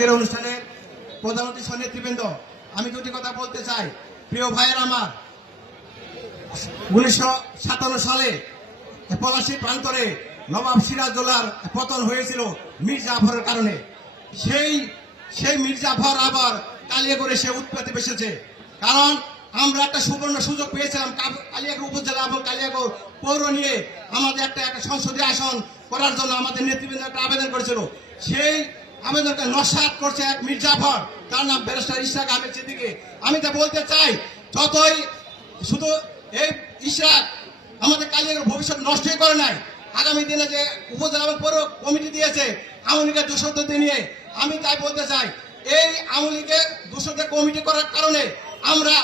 আজকের অনুষ্ঠানে প্রধান অতিথি সহ নেতৃবৃন্দ, আমি দুটি কথা বলতে চাই। প্রিয় ভাইয়ের আমার, 1957 সালে পলাশী প্রান্তরে নবাব সিরাজউদ্দৌলার পতন হয়েছিল মীর জাফরের কারণে। সেই মীর জাফর আবার কালিয়াগড়ে সে উৎপত্তি বসেছে। কারণ আমরা একটা সুবর্ণ সুযোগ পেয়েছিলাম কালিয়াগড় উপজেলা এবং কালিয়াগড় পৌর নিয়ে আমাদের একটা সংসদীয় আসন করার জন্য আমাদের নেতৃবৃন্দ একটা আবেদন করেছিল। সেই আবেদনকে নস্যাৎ করছে এক মীর জাফর, তার নাম ব্যারিস্টার ইশরাক আহমেদ সিদ্দিকী। আমি তা বলতে চাই, যতই শুধু এই ইশরাক আমাদের কালিয়াগড় ভবিষ্যৎ নষ্টই করে নাই, আগামী দিনে যে উপজেলা এবং পৌর কমিটি দিয়েছে আওয়ামী লীগের দোষরদের নিয়ে, আমি তাই বলতে চাই, এই আওয়ামী লীগের দোষরদের কমিটি করার কারণে আমরা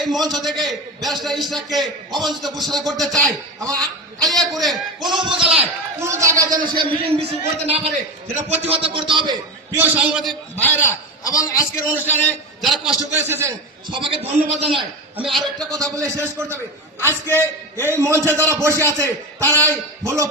এই মঞ্চ থেকে ব্যারিস্টার ইশরাককে অবাঞ্ছিত ঘোষণা করতে চাই। এবং কালিয়াগড়ে কোন উপজেলায় কোন জায়গায় যেন সে মিটিং মিছিল করতে না পারে, সেটা প্রতিহত করতে হবে। প্রিয় সাংবাদিক ভাইরা এবং আজকের অনুষ্ঠানে যারা কষ্ট করে এসেছেন সবাইকে ধন্যবাদ জানাই। আমি আরো একটা কথা বলে শেষ করতে হবে। আজকে এই মঞ্চে যারা বসে আছে তারাই হলো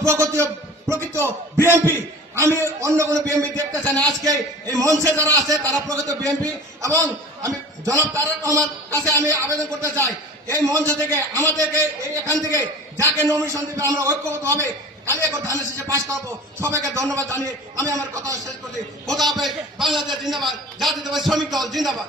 প্রকৃত বিএনপি। আমি অন্য কোনো বিএনপি দেখতে চাই না। আজকে এই মঞ্চে যারা আছে তারা প্রকৃত বিএনপি। এবং আমি জনাব তারেক রহমান কাছে আমি আবেদন করতে চাই, এই মঞ্চ থেকে আমাদেরকে এখান থেকে যাকে নমিনেশন দেবে আমরা ঐক্যবদ্ধ হবে কালিয়াগড় ধানের শীষে পাশ করবো। সবাইকে ধন্যবাদ জানিয়ে আমি আমার কথা শেষ করছি। খোদা হাফেজ। বাংলাদেশ জিন্দাবাদ। জাতীয়তাবাদী শ্রমিক দল জিন্দাবাদ।